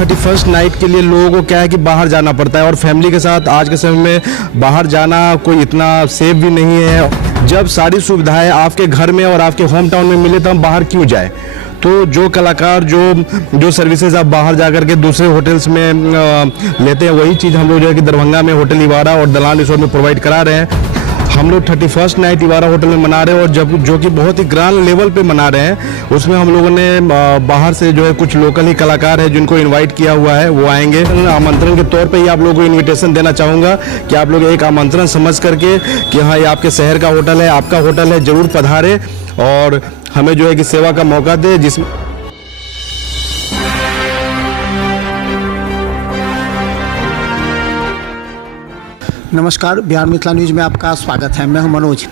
31st night के लिए लोगों को क्या है कि बाहर जाना पड़ता है और फैमिली के साथ आज के समय में बाहर जाना कोई इतना सेफ भी नहीं है। जब सारी सुविधाएं आपके घर में और आपके होम टाउन में मिले तो हम बाहर क्यों जाए। तो जो कलाकार जो सर्विसेज आप बाहर जाकर के दूसरे होटल्स में लेते हैं वही चीज़ हम लोग जो है कि दरभंगा में होटल इवारा और दलान रिसोर्ट में प्रोवाइड करा रहे हैं। हम लोग 31st नाइट इवारा होटल में मना रहे हैं और जो कि बहुत ही ग्रांड लेवल पे मना रहे हैं। उसमें हम लोगों ने बाहर से जो है कुछ लोकल ही कलाकार हैं जिनको इनवाइट किया हुआ है, वो आएंगे। आमंत्रण के तौर पे ही आप लोगों को इनविटेशन देना चाहूँगा कि आप लोग एक आमंत्रण समझ करके कि हाँ ये आपके शहर का होटल है, आपका होटल है, ज़रूर पधारे और हमें जो है कि सेवा का मौका दे। जिसमें नमस्कार, बिहार मिथिला न्यूज़ में आपका स्वागत है। मैं हूं मनोज।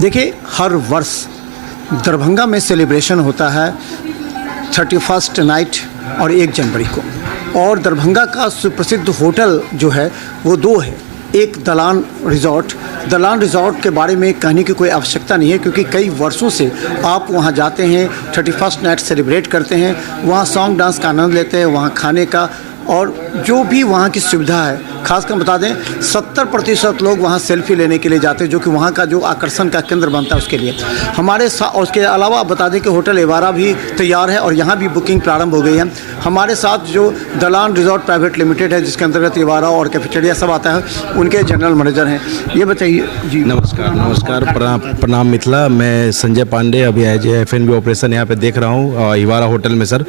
देखिए, हर वर्ष दरभंगा में सेलिब्रेशन होता है 31st नाइट और 1 जनवरी को, और दरभंगा का सुप्रसिद्ध होटल जो है वो 2 है। एक दलान रिज़ॉर्ट के बारे में कहने की कोई आवश्यकता नहीं है, क्योंकि कई वर्षों से आप वहां जाते हैं, 31st नाइट सेलिब्रेट करते हैं, वहां सॉन्ग डांस का आनंद लेते हैं, वहां खाने का और जो भी वहाँ की सुविधा है। खासकर बता दें 70% लोग वहाँ सेल्फी लेने के लिए जाते हैं, जो कि वहाँ का जो आकर्षण का केंद्र बनता है उसके लिए। हमारे साथ उसके अलावा बता दें कि होटल इवारा भी तैयार है और यहाँ भी बुकिंग प्रारंभ हो गई है। हमारे साथ जो दलान रिजॉर्ट प्राइवेट लिमिटेड है, जिसके अंतर्गत इवारा और कैफेटेरिया सब आता है, उनके जनरल मैनेजर हैं। ये बताइए जी। नमस्कार, प्रणाम मिथिला। मैं संजय पांडे अभी एज F&B ऑपरेशन यहाँ पे देख रहा हूँ इवारा होटल में सर।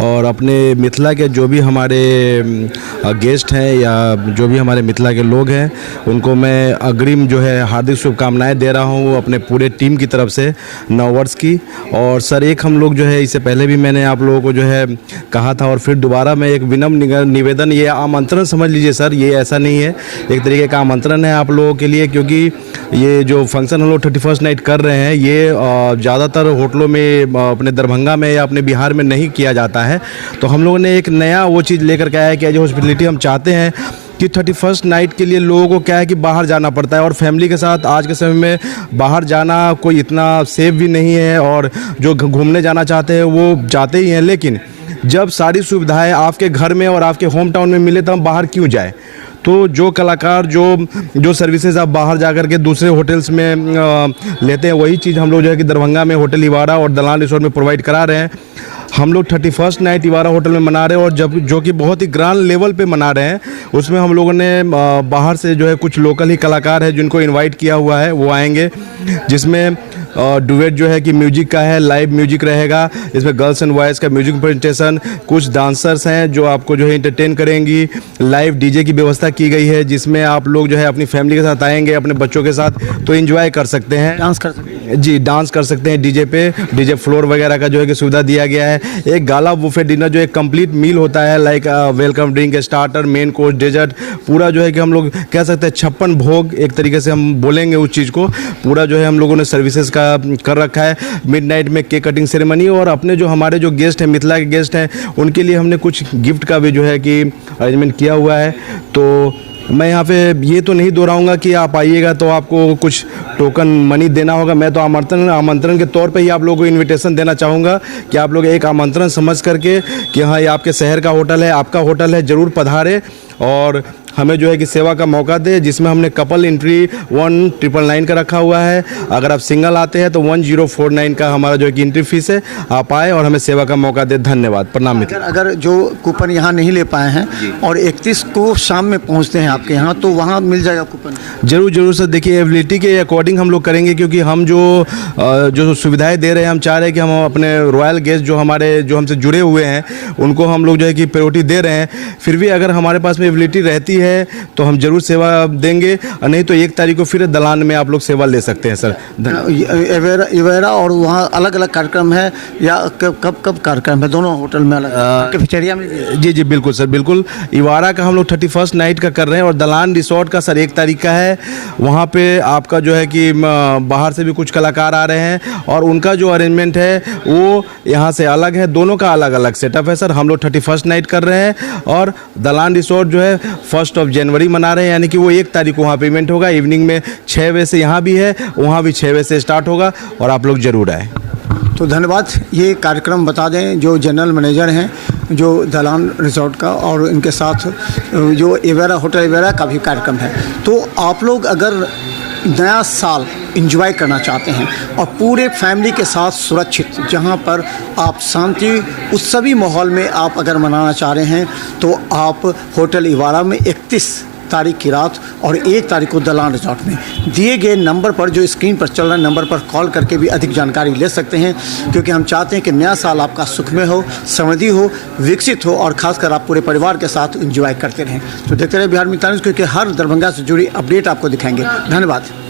और अपने मिथिला के जो भी हमारे गेस्ट हैं या जो भी हमारे मिथिला के लोग हैं, उनको मैं अग्रिम जो है हार्दिक शुभकामनाएं दे रहा हूं अपने पूरे टीम की तरफ से नववर्ष की। और सर एक हम लोग जो है इससे पहले भी मैंने आप लोगों को जो है कहा था और फिर दोबारा मैं एक विनम्र निवेदन, ये आमंत्रण समझ लीजिए सर, ये ऐसा नहीं है, एक तरीके का आमंत्रण है आप लोगों के लिए। क्योंकि ये जो फंक्शन हम लोग 31st नाइट कर रहे हैं ये ज़्यादातर होटलों में अपने दरभंगा में या अपने बिहार में नहीं किया जाता है। तो हम लोगों ने एक नया वो चीज़ लेकर के आया है कि एज हॉस्पिटलिटी हम चाहते हैं कि 31st नाइट के लिए लोगों को क्या है कि बाहर जाना पड़ता है और फैमिली के साथ आज के समय में बाहर जाना कोई इतना सेफ भी नहीं है। और जो घूमने जाना चाहते हैं वो जाते ही हैं, लेकिन जब सारी सुविधाएं आपके घर में और आपके होम टाउन में मिले तो हम बाहर क्यों जाए। तो जो कलाकार जो सर्विसेज आप बाहर जाकर के दूसरे होटल्स में लेते हैं वही चीज़ हम लोग जो है कि दरभंगा में होटल इवारा और दलान रिसोर्ट में प्रोवाइड करा रहे हैं। हम लोग 31st नाइट इवारा होटल में मना रहे हैं और जो कि बहुत ही ग्रांड लेवल पे मना रहे हैं। उसमें हम लोगों ने बाहर से जो है कुछ लोकल ही कलाकार हैं जिनको इनवाइट किया हुआ है, वो आएंगे। जिसमें डुएट जो है कि म्यूजिक का है, लाइव म्यूजिक रहेगा, इसमें गर्ल्स एंड बॉयज़ का म्यूजिक प्रेजेंटेशन, कुछ डांसर्स हैं जो आपको जो है इंटरटेन करेंगी। लाइव डीजे की व्यवस्था की गई है जिसमें आप लोग जो है अपनी फैमिली के साथ आएंगे, अपने बच्चों के साथ, तो एंजॉय कर सकते हैं, डांस कर सकते हैं जी, डांस कर सकते हैं डीजे पे। डीजे फ्लोर वगैरह का जो है कि सुविधा दिया गया है। एक गाला बुफे डिनर जो एक कंप्लीट मील होता है, like welcome drink, starter, main course, dessert, पूरा जो है कि हम लोग कह सकते हैं 56 भोग, एक तरीके से हम बोलेंगे उस चीज़ को, पूरा जो है हम लोगों ने सर्विसेज का कर रखा है। मिडनाइट में केक कटिंग सेरेमनी, और अपने जो हमारे जो गेस्ट हैं, मिथिला के गेस्ट हैं, उनके लिए हमने कुछ गिफ्ट का भी जो है कि अरेंजमेंट किया हुआ है। तो मैं यहाँ पे ये तो नहीं दोहराऊंगा कि आप आइएगा तो आपको कुछ टोकन मनी देना होगा। मैं तो आमंत्रण के तौर पे ही आप लोगों को इनविटेशन देना चाहूँगा कि आप लोग एक आमंत्रण समझ करके कि हाँ ये आपके शहर का होटल है, आपका होटल है, ज़रूर पधारे और हमें जो है कि सेवा का मौका दे। जिसमें हमने कपल एंट्री 1999 का रखा हुआ है। अगर आप सिंगल आते हैं तो 1049 का हमारा जो है कि एंट्री फीस है। आप आए और हमें सेवा का मौका दे। धन्यवाद, प्रणाम मित्र। अगर जो कूपन यहाँ नहीं ले पाए हैं और 31 को शाम में पहुँचते हैं आपके यहाँ, तो वहाँ मिल जाएगा कूपन? जरूर सर। देखिए, एबिलिटी के अकॉर्डिंग हम लोग करेंगे, क्योंकि हम जो सुविधाएं दे रहे हैं, हम चाह रहे हैं कि हम अपने रॉयल गेस्ट जो हमसे जुड़े हुए हैं उनको हम लोग जो है कि प्रायोरिटी दे रहे हैं। फिर भी अगर हमारे पास में एबिलिटी रहती है तो हम जरूर सेवा देंगे, और नहीं तो 1 तारीख को फिर दलान में आप लोग सेवा ले सकते हैं सर। इवेरा और वहाँ अलग अलग कार्यक्रम है या कब कार्यक्रम है? दोनों होटल में अलग, कैफेटेरिया में? जी बिल्कुल सर, बिल्कुल। इवारा का हम लोग 31st नाइट का कर रहे हैं और दलान रिसोर्ट का सर 1 तारीख का है। वहाँ पे आपका जो है कि बाहर से भी कुछ कलाकार आ रहे हैं और उनका जो अरेंजमेंट है वो यहाँ से अलग है। दोनों का अलग अलग सेटअप है सर। हम लोग 31st नाइट कर रहे हैं और दलान रिसोर्ट जो है 1 जनवरी मना रहे हैं, यानी कि वो 1 तारीख को वहाँ पे इवेंट होगा। इवनिंग में 6 बजे से यहाँ भी है, वहाँ भी 6 बजे से स्टार्ट होगा और आप लोग जरूर आए। तो धन्यवाद। ये कार्यक्रम बता दें जो जनरल मैनेजर हैं जो दलान रिजॉर्ट का, और इनके साथ जो एवेरा होटल एवेरा का भी कार्यक्रम है। तो आप लोग अगर नया साल एंजॉय करना चाहते हैं और पूरे फैमिली के साथ सुरक्षित, जहां पर आप शांति उत्सवी माहौल में आप अगर मनाना चाह रहे हैं, तो आप होटल इवारा में 31 तारीख की रात और 1 तारीख को दलान रिजॉर्ट में दिए गए नंबर पर, जो स्क्रीन पर चल रहा है नंबर पर कॉल करके भी अधिक जानकारी ले सकते हैं, क्योंकि हम चाहते हैं कि नया साल आपका सुखमय हो, समृद्धि हो, विकसित हो और खासकर आप पूरे परिवार के साथ एंजॉय करते रहें। तो देखते रहे बिहार मित्र न्यूज़, क्योंकि हर दरभंगा से जुड़ी अपडेट आपको दिखाएंगे। धन्यवाद।